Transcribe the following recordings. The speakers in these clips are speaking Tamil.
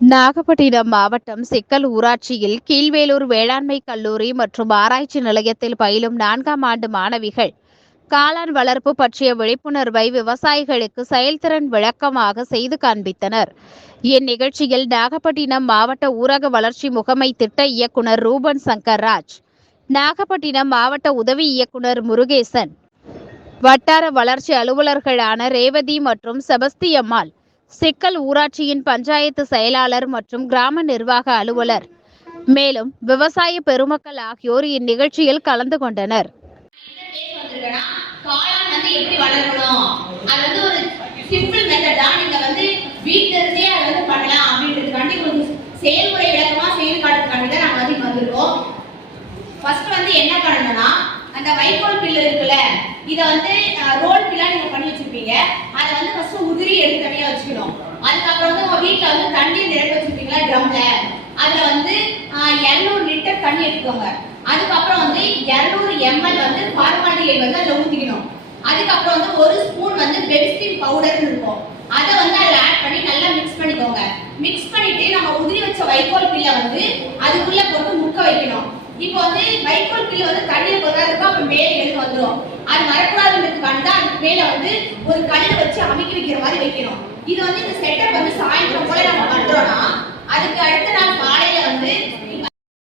நாகப்பட்டினம் மாவட்டம் சிக்கல் ஊராட்சியில் கீழ்வேலூர் வேளாண்மை கல்லூரி மற்றும் ஆராய்ச்சி நிலையத்தில் பயிலும் 4ஆம் ஆண்டு மாணவிகள் காளான் வளர்ப்பு பற்றிய விழிப்புணர்வை விவசாயிகளுக்கு செயல்திறன் விளக்கமாக செய்து காண்பித்தனர். இந்நிகழ்ச்சியில் நாகப்பட்டினம் மாவட்ட ஊரக வளர்ச்சி முகமை திட்ட இயக்குநர் ரூபன் சங்கர் ராஜ், நாகப்பட்டினம் மாவட்ட உதவி இயக்குநர் முருகேசன், வட்டார வளர்ச்சி அலுவலர்களான ரேவதி மற்றும் செபஸ்தியம்மாள், சிக்கல் ஊராட்சியின் பஞ்சாயத்து செயலாளர் மற்றும் கிராம நிர்வாக அலுவலர், மேலும் விவசாய பெருமக்கள் ஆகியோர் இந்நிகழ்ச்சியில் கலந்து கொண்டனர். செயல்முறை விளக்கமா செயல்பாட்டுக்காண்டி நாங்க வந்து வந்திருக்கோம். ஃபர்ஸ்ட் வந்து என்ன பண்ணணும்னா, அந்த வைக்கோல் பில்லு இருக்குல்ல, இத வந்து ரோல் பில்லா நீங்க பண்ணி வச்சிருப்பீங்க. அத வந்து ஃபர்ஸ்ட் உதிரி எடுத்து தனியா வச்சுக்கணும். அதுக்கப்புறம் வந்து உங்க வீட்ல வந்து தண்ணி நிரப்பி வச்சிருப்பீங்களா ட்ரம்ல, அதுல வந்து 200 லிட்டர் தண்ணி எடுத்துக்கோங்க. அதுக்கப்புறம் வந்து 200 ml வந்து ஃபார்மாலிட்டி வந்து அதுல ஊத்திக்கணும். அதுக்கப்புறம் வந்து 1 ஸ்பூன் வந்து பெபிஸ்டின் பவுடர் இருக்கும், அதை வந்து அதுல ஆட் பண்ணி நல்லா மிக்ஸ் பண்ணிக்கோங்க. மிக்ஸ் பண்ணிட்டு நம்ம உதிரி வச்ச வைக்கோல் பில்லை வந்து அதுக்குள்ள போட்டு முக்க வைக்கணும். இப்போ வந்து வைக்கோல் பில்லு வந்து தண்ணியில போடுறதுக்கு அப்புறம் மேலே எழுந்து வந்துடும். அது வரக்கூடாதுன்றதுக்காக தான் அதுக்கு மேல வந்து ஒரு கல்லை வச்சு அமைக்க வைக்கிற மாதிரி வைக்கணும். இது வந்து இந்த செட்டப் வந்து சாயந்தரம் போல நம்ம பண்றோம்னா, அதுக்கு அடுத்த நாள் காலையில வந்து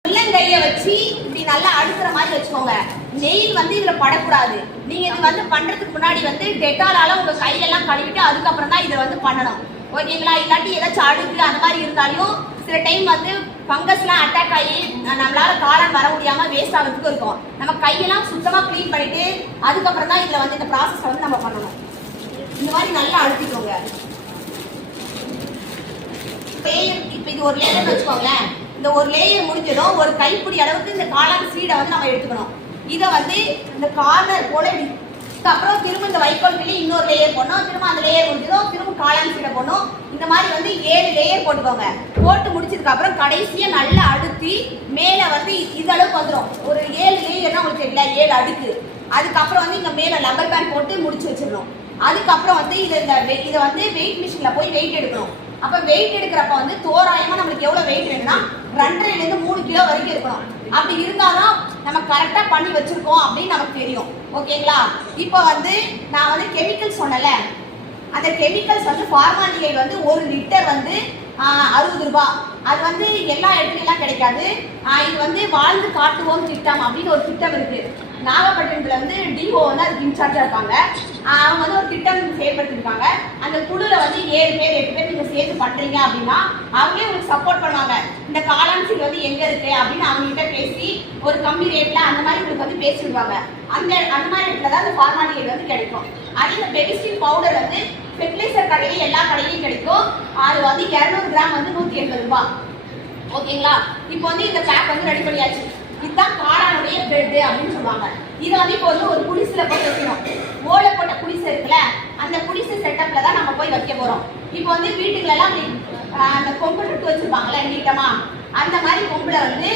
உள்ளங்கைய வச்சு இப்படி நல்லா அடுக்கிற மாதிரி வச்சுக்கோங்க. நெயில் வந்து இதுல படக்கூடாது. நீங்க இது வந்து பண்றதுக்கு முன்னாடி வந்து டெட்டாலால உங்க கையெல்லாம் கழுவிட்டு அதுக்கப்புறம் தான் இதை வந்து பண்ணணும். ஓகேங்களா? இல்லாட்டி ஏதாச்சும் அடுக்கு அந்த மாதிரி இருந்தாலும் சில டைம் வந்து ஃபங்கஸ்லாம் அட்டாக் ஆகி நம்மளால காளான் வர முடியாம வேஸ்ட் ஆகிறதுக்கு இருக்கும். நம்ம கையெல்லாம் சுத்தமா கிளீன் பண்ணிட்டு அதுக்கப்புறம் தான் இதுல வந்து இந்த ப்ராசஸ் வந்து நம்ம பண்ணணும். இந்த மாதிரி நல்லா அழுத்திக்கோங்க. இப்போ இது ஒரு லேயர் வச்சுக்கோங்களேன். இந்த ஒரு லேயர் முடிஞ்சதும் ஒரு கைப்பிடி அளவுக்கு இந்த காளான் சீடை வந்து நம்ம எடுத்துக்கணும். இதை வந்து இந்த கார்னர் போல அப்புறம் திரும்ப இந்த வைக்கோல் பில்லி இன்னொரு லேயர் போடணும். திரும்ப அந்த லேயர் முடிஞ்சதும் திரும்ப காளான் சீடை போடணும். இந்த மாதிரி வந்து 7 லேயர் போட்டுக்கோங்க. போட்டு முடிச்சதுக்கு அப்புறம் கடைசியா நல்லா அடுத்தி மேல வந்து இது அளவுக்கு வந்துடும். ஒரு 7 லேயர்னா உங்களுக்கு தெரியல, 7 அடுக்கு. அதுக்கப்புறம் வந்து இங்க மேல லப்பர் பேண்ட் போட்டு முடிச்சு வச்சிடணும். அதுக்கப்புறம் வந்து இதை வந்து வெயிட் மிஷின்ல போய் வெயிட் எடுக்கணும். அப்ப வெயிட் எடுக்கிறப்ப வந்து தோராயமா நம்மளுக்கு எவ்வளவு வெயிட் வேணும்னா 2.5 to 3 கிலோ வரைக்கும் இருக்கணும். அப்படி இருந்தாதான் நம்ம கரெக்டா பண்ணி வச்சிருக்கோம் அப்படின்னு நமக்கு தெரியும். ஓகேங்களா? இப்போ வந்து நான் வந்து கெமிக்கல் சொன்னல, அந்த கெமிக்கல்ஸ் வந்து ஃபார்மாலிட்டிகைட் வந்து 1 லிட்டர் வந்து 60 ரூபாய். அது வந்து எல்லா இடத்துலலாம் கிடைக்காது. இது வந்து வாழ்ந்து காட்டுவோம் திட்டம் அப்படின்னு ஒரு திட்டம் இருக்கு. நாகப்பட்டினத்துல வந்து டிஓ வந்து அதுக்கு இன்சார்ஜா இருக்காங்க. அவங்க வந்து ஒரு திட்டம் செயல்படுத்திருக்காங்க. அந்த குழுல வந்து 7 பேர் 8 பேர் நீங்க சேர்த்து பண்றீங்க அப்படின்னா அவங்களே உங்களுக்கு சப்போர்ட் பண்ணுவாங்க. இந்த காளான் சீட் வந்து எங்க இருக்கு அப்படின்னு அவங்க கிட்ட பேசி ஒரு கம்மி ரேட்ல அந்த மாதிரி உங்களுக்கு வந்து பேசிடுவாங்க. அந்த மாதிரி இடத்துல தான் அந்த ஃபார்மாலிட்டிகைட் வந்து கிடைக்கும். அது இந்த பெபிஸ்டின் பவுடர் வந்து ஃபெர்டிலைசர் கடையில எல்லா கடையிலையும் கிடைக்கும். அது வந்து 200 கிராம் வந்து 180 ரூபாய். ஓகேங்களா? இப்போ வந்து இந்த பேக் வந்து ரெடி பண்ணியாச்சு. இதுதான் காளானுடைய பிரெட் அப்படின்னு சொல்லுவாங்க. இதை வந்து இப்போ வந்து ஒரு குடிசையில போய் வைக்கணும். ஓலை போட்ட குடிசை இருக்குல்ல, அந்த குடிசை செட்டப்ல தான் நம்ம போய் வைக்க போறோம். இப்போ வந்து வீட்டுக்குள்ள எல்லாம் அந்த கொம்பு நட்டு வச்சிருப்பாங்கல்ல நீட்டமா, அந்த மாதிரி கொம்புல வந்து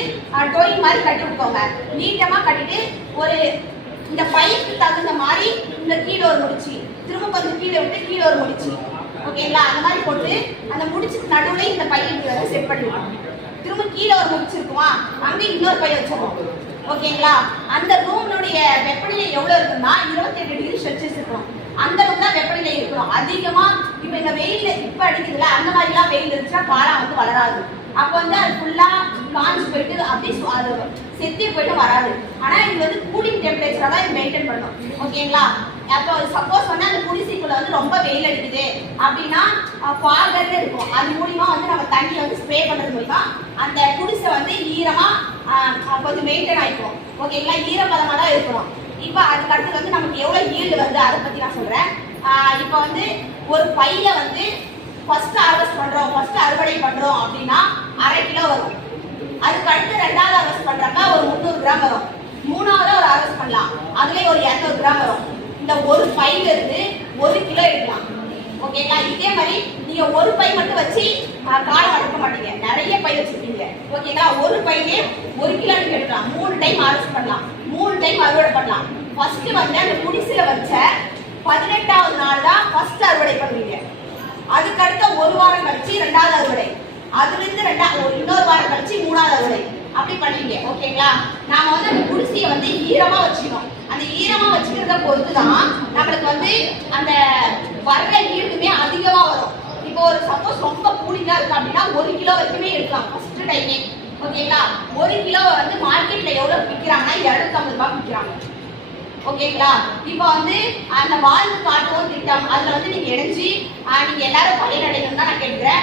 டொயின் மாதிரி கட்டி விட்டுக்கோங்க. நீட்டமா கட்டிட்டு ஒரு இந்த பைக்கு தகுந்த மாதிரி இந்த கீழே ஒரு முடிச்சு, திரும்ப கொஞ்சம் கீழே விட்டு கீழே ஒரு முடிச்சு. ஓகேங்களா? அந்த மாதிரி போட்டு அந்த முடிச்சுக்கு நடுவுல இந்த பையை வந்து செட் பண்ணிடுவோம். திரும்ப கீழே ஒரு முடிச்சிருக்குமா, அங்கே இன்னொரு பை வச்சிருவோம். ஓகேங்களா? அந்த ரூம்னுடைய வெப்பநிலை எவ்வளவு இருக்குன்னா 28 டிகிரி செல்சியஸ் இருக்கும். அந்த ரூம் தான் வெப்பநிலை இருக்கணும். அதிகமா இப்ப இந்த வெயில இப்ப அடிக்குதுல, அந்த மாதிரி எல்லாம் வெயில் இருந்துச்சுன்னா காளான் வந்து வளராது. அப்ப வந்து அது ஃபுல்லா காஞ்சு போயிட்டு அப்படியே அது செத்தி போயிட்டு வராது. ஆனா இது வந்து கூலிங் டெம்பரேச்சரா தான் இது மெயின்டைன் பண்ணணும். ஓகேங்களா? அப்போ சப்போஸ் வந்து அந்த குடிசைக்குள்ள வந்து ரொம்ப வெயில் அடிக்குது அப்படின்னா ஃபாகர் இருக்கும். அது மூலியமா வந்து நம்ம தண்ணியை வந்து ஸ்ப்ரே பண்றது மூலியமா அந்த குடிசை வந்து ஈரமா கொஞ்சம் மெயின்டைன் ஆயிக்கும். ஓகேங்களா? ஈரப்பதமா தான் இருக்கணும். இப்போ அதுக்கு அடுத்து வந்து நமக்கு எவ்வளவு ஈல்டு வருது அதை பத்தி நான் சொல்றேன். இப்போ வந்து ஒரு பையில வந்து ஃபர்ஸ்ட் ஹார்வெஸ்ட் பண்றோம், ஃபர்ஸ்ட் அறுவடை பண்றோம் அப்படின்னா 1/2 கிலோ வரும். அதுக்கு அடுத்து 2வது ஹார்வெஸ்ட் பண்றாங்க ஒரு 300 கிராம் வரும். 3வது ஒரு ஹார்வெஸ்ட் பண்ணலாம், அதுலயே ஒரு 200 கிராம் வரும். இந்த ஒரு பையில இருந்து 1 கிலோ எடுக்கலாம். ஓகேங்களா? இதே மாதிரி நீங்க ஒரு பை மட்டும் வச்சு காலம் வளர்க்க மாட்டீங்க, நிறைய பை வச்சிருக்கீங்க. ஓகேங்களா? ஒரு பையிலே 1 கிலோ நீங்க எடுக்கலாம். 3 டைம் ஹார்வெஸ்ட் பண்ணலாம், 3 டைம் அறுவடை பண்ணலாம். ஃபர்ஸ்ட் வந்து அந்த குடிசையில வச்ச 18வது நாள் தான் ஃபர்ஸ்ட் அறுவடை பண்ணுவீங்க. அதுக்கு அடுத்த 1 வாரம் கழிச்சு 2வது அறுவடை. அதுல இருந்து இன்னொரு வாரம் கழிச்சு 3வது அறுவடை அப்படி பண்ணுவீங்க. ஓகேங்களா? நாம வந்து அந்த குடிசையை வந்து ஈரமா வச்சுக்கணும். அந்த ஈரமா வச்சுக்கிறத பொறுத்து தான் நம்மளுக்கு வந்து அந்த வர்ற ஈடுமே அதிகமா வரும். இப்போ ஒரு சப்போஸ் ரொம்ப கூலிங்கா இருக்கு அப்படின்னா 1 கிலோ வரைக்குமே எடுக்கலாம் ஃபர்ஸ்ட் டைமே. ஓகேங்களா? 1 கிலோ வந்து மார்க்கெட்ல எவ்வளவு விற்கிறாங்கன்னா 250 ரூபாய் விற்கிறாங்க. ஓகேங்களா? இப்போ வந்து அந்த வாழ்வு காட்டுவோம் திட்டம் அதுல வந்து நீங்க இணைஞ்சு நீங்க எல்லாரும் பயனடையணும் தான் நான் கேட்கிறேன்.